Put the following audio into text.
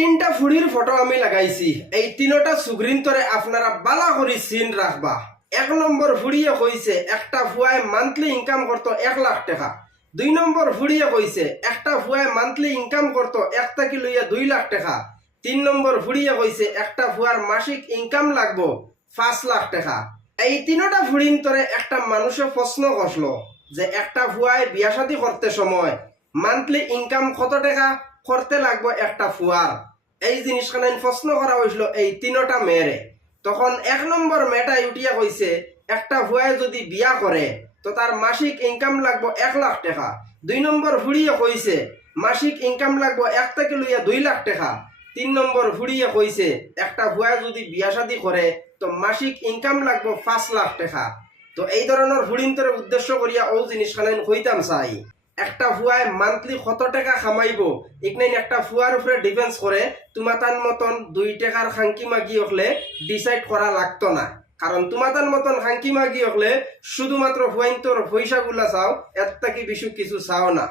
তিনটা ফুড়ির ফটো আমি লাগাইছি। এই তিনটা সুগ্রিন তরে আপনারা বালা করে সিন রাখবা। এক নম্বর ফুড়িয়ে কইছে একটা ফুয়ায় মান্থলি ইনকাম করতো 1,00,000 টাকা। 2 নম্বর ফুড়িয়ে কইছে একটা ফুয়ায় মান্থলি ইনকাম করতো 1 থেকে লইয়া 2 লাখ টাকা। 3 নম্বর ফুড়িয়ে কইছে একটা ফুয়ার মাসিক ইনকাম লাগবো 5 লাখ টাকা। এই তিনটা ফুড়িন তরে একটা মানুষে প্রশ্ন করলো যে একটা ফুয়ায় বিয়া শাদী করতে সময় মান্থলি ইনকাম কত টাকা করতে লাগবো একটা ফুয়ার। এই জিনিসখানে প্রশ্ন করা হয়েছিল এই তিনটা মেয়েরে। তখন 1 নম্বর মেয়েটাই উঠিয়া কইছে একটা ফুয়ায় যদি বিয়া করে তো তার মাসিক ইনকাম লাগবো 1 লাখ টাকা। 2 নম্বর ফুড়িয়ে কইছে মাসিক ইনকাম লাগবো 1 থেকে লইয়া 2 লাখ টাকা। 3 নম্বর ফুড়িয়ে কইছে একটা ফুয়ায় যদি বিয়া শাদী করে তো মাসিক ইনকাম লাগবো 5 লাখ টাকা। তো এই ধরনের ফুড়িন্তরে উদ্দেশ্য করিয়া ও জিনিসখানে কইতাম চাই একটা ফুয়ায় মান্থলি কত টাকা খামাইব এখানে একটা ফুয়ার উপরে ডিপেন্স করে। তোমাতান মতন 2 টাকার খাঙ্কি মাগি হলে ডিসাইড করা লাগতো না, কারণ তোমাতান মতন খাঙ্কি মাগি হলে শুধুমাত্র ফুয়াইন্তর পয়সা গুলা চাও, এর থেকে বেশি কিছু চাও না।